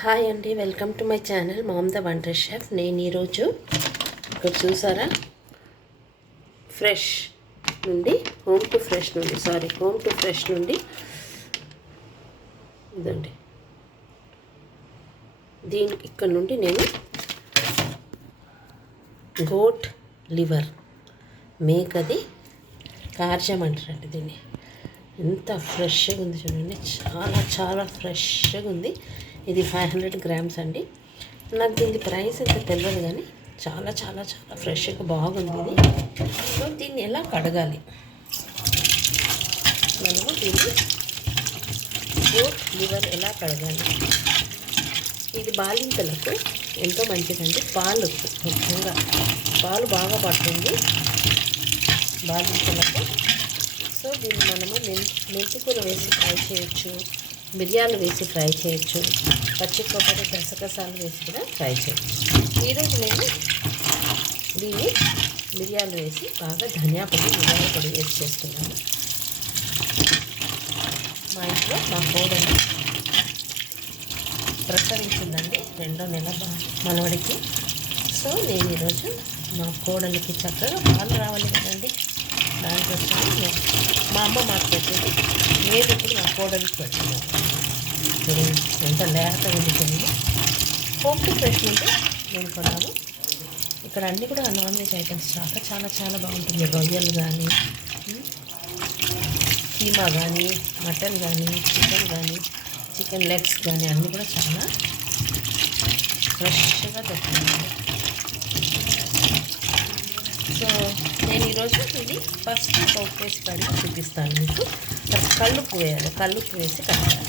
Hi అండి, welcome to my channel ma'am the wonder chef. నేను ఈరోజు ఇక్కడ చూసారా ఫ్రెష్ నుండి హోమ్ టు ఫ్రెష్ నుండి ఇదండి, దీనికి ఇక్కడ నుండి నేను గోట్ లివర్ మేకది కార్జం అంటారండి దీన్ని. ఎంత ఫ్రెష్గా ఉంది చూడండి, చాలా చాలా ఫ్రెష్గా ఉంది. ఇది 500 grams అండి. నాకు దీని ప్రైస్ అయితే తెలియదు, కానీ చాలా చాలా చాలా ఫ్రెష్గా బాగుంది ఇది. సో దీన్ని ఎలా కడగాలి, మనము దీన్ని గోట్ లివర్ ఎలా కడగాలి, ఇది బాలింతలకు ఎంతో మంచిదండి. పాలు ముఖ్యంగా పాలు బాగా పడుతుంది బాలింతలకు. సో దీన్ని మనము మెంతికూర వేసి ఫ్రై చేయొచ్చు, మిరియాలు వేసి ఫ్రై చేయొచ్చు, పచ్చి కొబ్బరి గసగసాలు వేసి కూడా ఫ్రై చేయొచ్చు. ఈరోజు నేను దీన్ని మిరియాలు వేసి బాగా ధనియా పొడి మిరియాల పొడి వేసి చేస్తున్నాను. మా ఇంట్లో మా కోడలు ప్రసవించిందండి 2వ నెల మనవడికి. సో నేను ఈరోజు మా కోడలికి చక్కగా పాలు రావాలి కదండి, దానికోసం మా అమ్మ మాకు పెట్టేది ఏది ఇప్పుడు మా కోడలికి పెట్టినాను. ఎంత లేతగా ఉండిపోయింది. హోమ్ టు ఫ్రెష్ నుండి నేను కొన్నాను. ఇక్కడ అన్నీ కూడా నాన్ వెజ్ ఐటమ్స్ చాలా చాలా చాలా బాగుంటుంది. రొయ్యలు కానీ, కీమా కానీ, మటన్ కానీ, చికెన్ లెగ్స్ కానీ అన్నీ కూడా చాలా ఫ్రెష్గా దొరుకుతుంది. సో నేను ఈరోజు ఇది ఫస్ట్ పోపు వేసి కడిగి చూపిస్తాను మీకు. కల్లుప్పు వేయాలి, కల్లుప్పు వేసి కడగాలి.